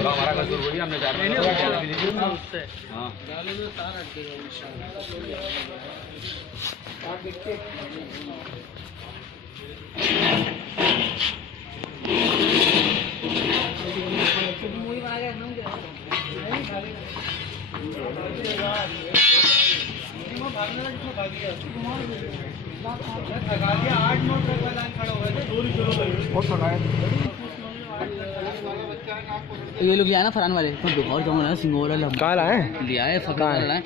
हमारा कसूर वही हमने ये लोग लिया ना फरान वाले और जमुना सिंगोला कहाँ लाए लिया है फरान लाए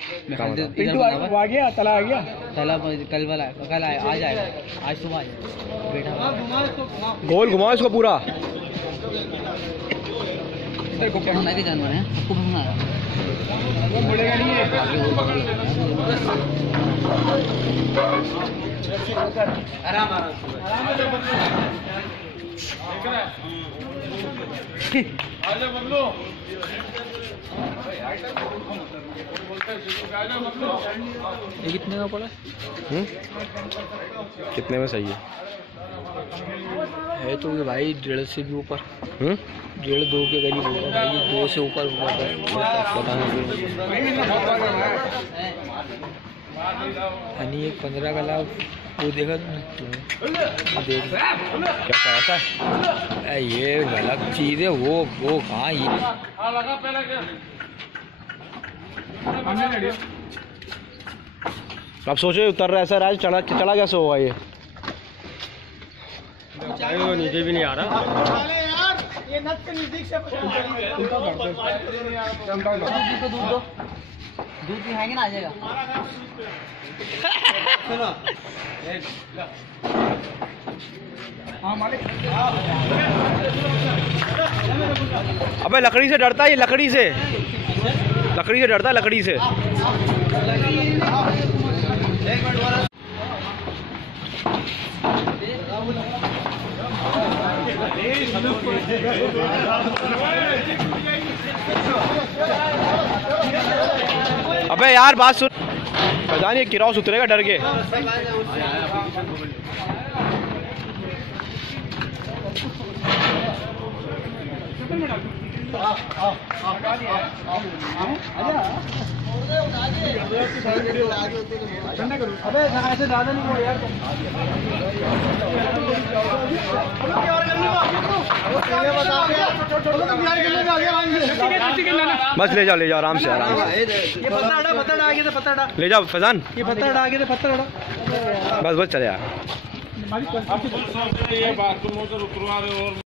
आ गया तला आ गया तला कल वाला कल आया आज आएगा आज सुबह आएगा बेटा गोल घुमाओ इसको पूरा पसंद आए जानवर हैं आपको पसंद आया वो मुड़ेगा नहीं है आराम आराम आजा बबलू ये कितने का पड़ा? कितने में सही है तो भाई 1.5 से भी ऊपर 1.5-2 के करीब होगा भाई, 2 से ऊपर होगा पता नहीं। एक 15 का लाभ वो देखा देख क्या ऐसा है? ये गलत चीज है। वो कहाँ ये अब सोचो उतर रहा है ऐसा राज चढ़ा कैसे होगा ये नीचे भी नहीं आ रहा ये नट के नजदीक से दूध भी खाएंगे ना आ जाएगा। अबे लकड़ी से डरता है ये, लकड़ी से डरता है लकड़ी से। अबे यार बात सुन, पता नहीं किरास उतरेगा डर के। अबे ऐसे ज्यादा नहीं हो यार। बस ले जाओ आराम से ये पत्ता हटा ले जाओ फैजान, ये पत्ता हटा आगे पत्ता हटा बस चले यार।